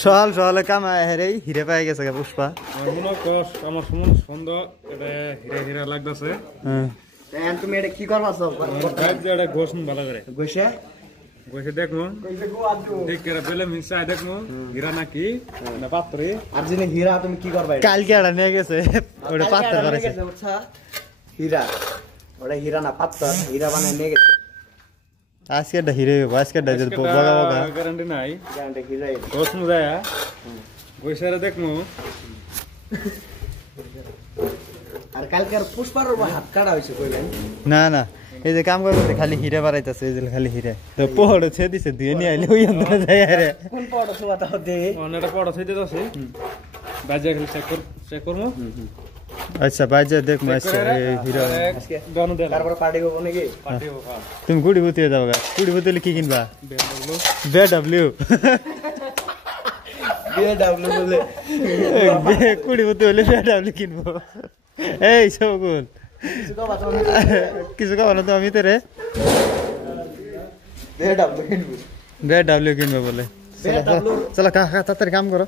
সকাল সকালে কামা হেরে হিরে পাই গেছে পুষ্পা আমার সুন্দর এটা হিরা হিরা লাগতেছে তুমি এটা কি করবা সব গোস ভালো করে গোসে গোসে দেখো দেখে বেলে মিশাই দেখো হীরা নাকি না পাত্রে আর যিনি হীরা তুমি কি করবা কালকে আড়া নিয়ে গেছে ওটা পাত্র করেছে হীরা ওটা হীরা না পাত্র হীরা বানায় নিয়ে গেছে আজকে হিরে আজকে যদি বগা বগা গ্যারান্টি নাই গ্যারান্টি হীরা গোস মুজায়া গোসেরা দেখো আর কালকে পুষ্পার হাত কাটা হয়েছে কইলেন না না এই যে কাম করতে খালি হিরে বাড়াইতেছে এই যে খালি হিরে তো পোহড় ছে দিছে দুই নিয়ে আইলে ওই অন্তরে যায় আরে কোন পড়া সুবাতা দে অনেকটা পড়া থইতে আছে বাজে খালি চেক করমু আচ্ছা বাজে দেখ আচ্ছা হিরো আজকে দন দে তারপর পার্টি করব নাকি পার্টি হোক তুমি গুড়ি বুতিয়ে যাও গা গুড়ি বুতিলে কি কিনবা বিএডব্লিউ বিএডব্লিউ বলে গুড়ি বুতি হলে বিএডব্লিউ কিনবো এই সবগুল কিছু খাবো না তো আমি তো রে বিএডব্লিউ কিনবো বলে চলো তাড়াতাড়ি কাম করো